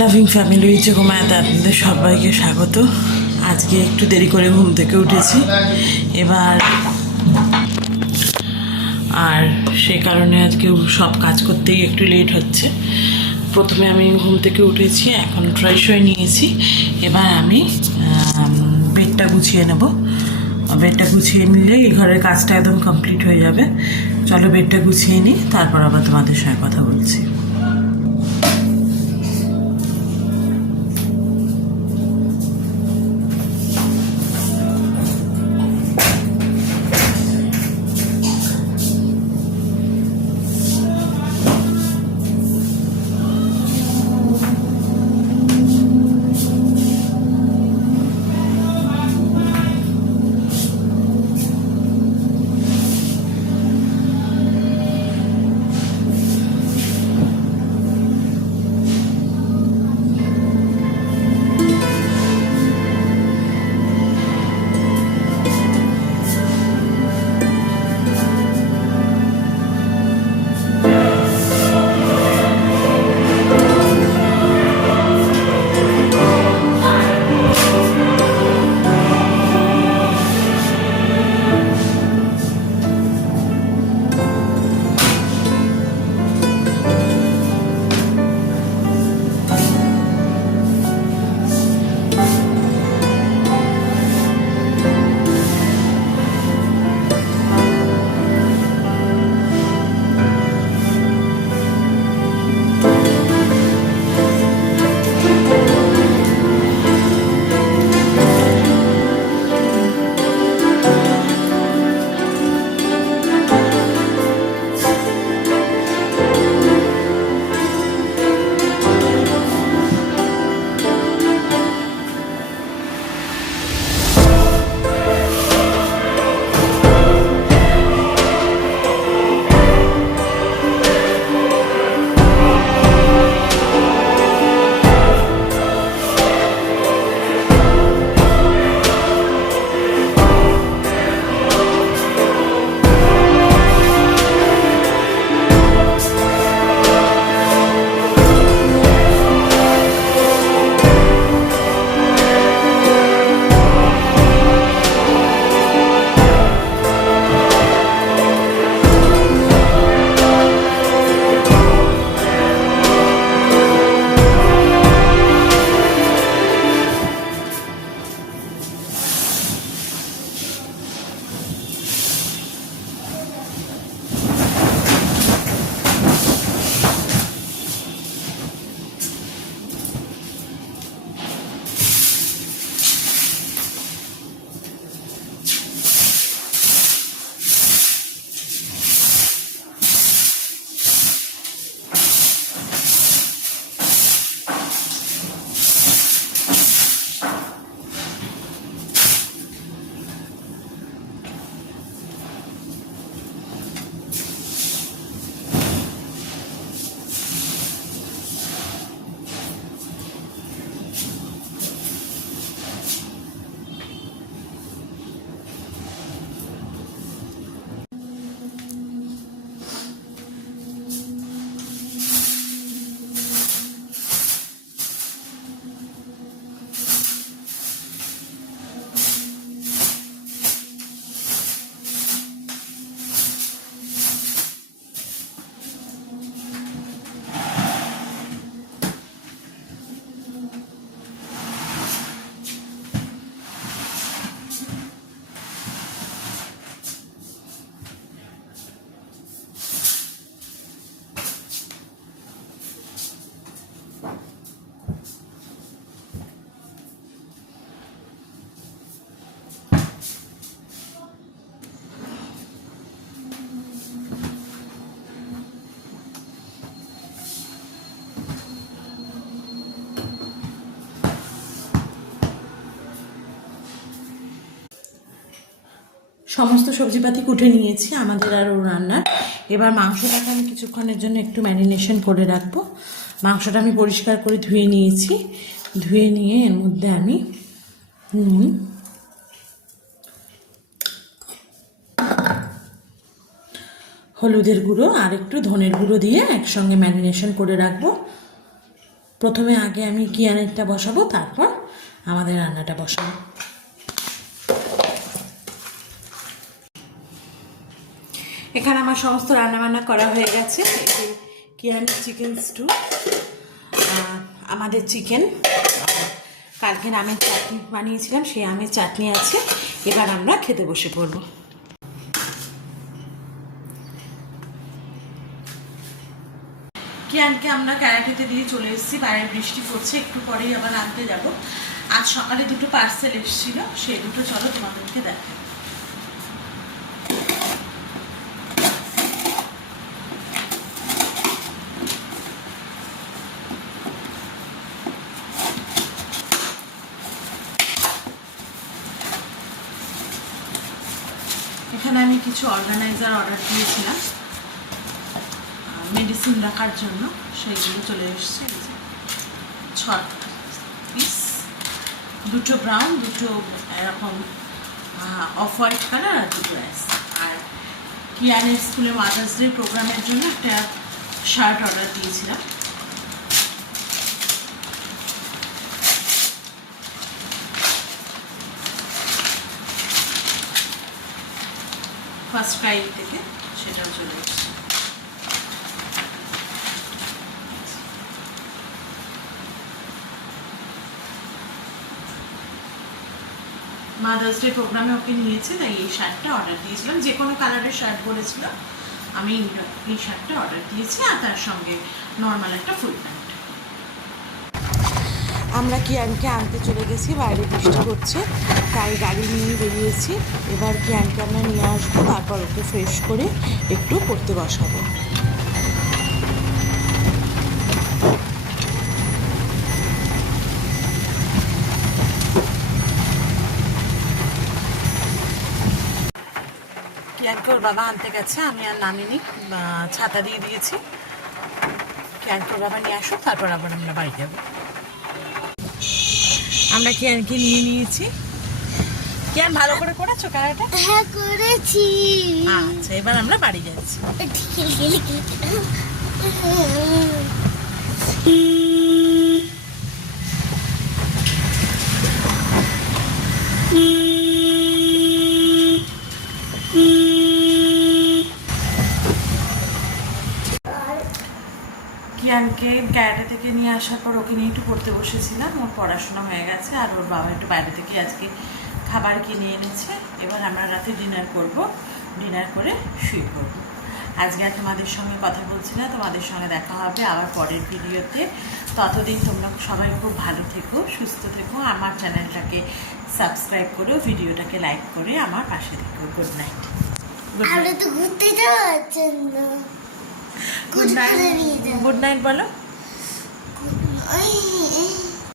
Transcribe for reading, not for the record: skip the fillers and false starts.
Loving family Ouchi ঘুমাতে আপনাদের সবাইকে স্বাগত। আজকে একটু দেরি করে ঘুম থেকে উঠেছি এবার, আর সে কারণে আজকে সব কাজ করতেই একটু লেট হচ্ছে। প্রথমে আমি ঘুম থেকে উঠেছি, এখন ফ্রেশ হয়ে নিয়েছি। এবার আমি বেডটা গুছিয়ে নেব। বেডটা গুছিয়ে নিলে এই ঘরের কাজটা একদম কমপ্লিট হয়ে যাবে। চলো বেডটা গুছিয়ে নিই, তারপর আবার তোমাদের সঙ্গে কথা বলছি। সমস্ত সবজিপাতি কুটে নিয়েছি আমাদের আরও রান্নার। এবার মাংসটাকে আমি কিছুক্ষণের জন্য একটু ম্যারিনেশন করে রাখবো। মাংসটা আমি পরিষ্কার করে ধুয়ে নিয়েছি। ধুয়ে নিয়ে এর মধ্যে আমি নুন, হলুদের গুঁড়ো আর একটু ধনের গুঁড়ো দিয়ে একসঙ্গে ম্যারিনেশন করে রাখবো। প্রথমে আগে আমি কিয়ানেরটা বসাবো, তারপর আমাদের রান্নাটা বসাবো। এখানে আমার সমস্ত রান্নাবান্না করা হয়ে গেছে। কিয়ানের চিকেন স্টু, আমাদের চিকেন, কালকে আমের চাটনি বানিয়েছিলাম, সেই আমের চাটনি আছে। এবার আমরা খেতে বসে পড়ব। কিয়ানকে আমরা ক্যারাটেতে দিয়ে চলে এসেছি, বাইরে বৃষ্টি পড়ছে, একটু পরেই আবার আনতে যাব। আজ সকালে দুটো পার্সেল এসেছিল, সেই দুটো চলো তোমাদেরকে দেখাই। এখানে আমি কিছু অর্গানাইজার অর্ডার দিয়েছিলাম মেডিসিন রাখার জন্য, সেইগুলো চলে এসছে। 6 পিস, দুটো ব্রাউন, দুটো এরকম অফ হোয়াইট কালার, আর দুটো অ্যাশ। আর কিয়ানের স্কুলে মাদার্স ডে প্রোগ্রামের জন্য একটা শার্ট অর্ডার দিয়েছিলাম। ফার্স্ট ক্রাই থেকে, সেটাও চলে এসছে। মাদার্স ডে প্রোগ্রামে ওকে নিয়েছে, তাই এই শার্টটা অর্ডার দিয়েছিলাম। যে কোনো কালারের শার্ট বলেছিল, আমি এই শার্টটা অর্ডার দিয়েছি, আর তার সঙ্গে নর্মাল একটা ফুল প্যান্ট। আমরা কিয়ানকে আনতে চলে গেছি, বাইরে বৃষ্টি হচ্ছে, তাই গাড়ি নিয়ে বেরিয়েছি। এবার কিয়ানকে আমরা নিয়ে আসবো, তারপর ওকে ফ্রেশ করে একটু পড়তে বসাবো। কিয়ানকে ওর বাবা আনতে গেছে, আমি আর নামিনি, ছাতা দিয়ে দিয়েছি। কিয়ানকে ওর বাবা নিয়ে আসুক, তারপর আবার আমরা বাড়ি যাবো। আমরা কিয়ানকে নিয়ে নিয়েছি। কিয়ান ভালো করে করেছো ক্যারাটে? হ্যাঁ করেছি। আচ্ছা, এবার আমরা বাড়ি যাচ্ছি। কিয়ানকে ক্যারাটে থেকে নিয়ে আসার পর ওকে নিয়ে একটু পড়তে বসেছিলাম। ওর পড়াশোনা হয়ে গেছে, আর ওর বাবা একটু বাইরে থেকে আজকে খাবার কিনে এনেছে। এবার আমরা রাতে ডিনার করব, ডিনার করে শুয়ে পড়ব। আজকে আর তোমাদের সঙ্গে কথা বলছি না, তোমাদের সঙ্গে দেখা হবে আবার পরের ভিডিওতে। ততদিন তোমরা সবাই খুব ভালো থেকো, সুস্থ থেকো, আমার চ্যানেলটাকে সাবস্ক্রাইব করো, ভিডিওটাকে লাইক করে আমার পাশে থেকো। Good night. আমরা তো ঘুরতে যাওয়ার জন্য। গুড নাইট, গুড নাইট বলো। Good night.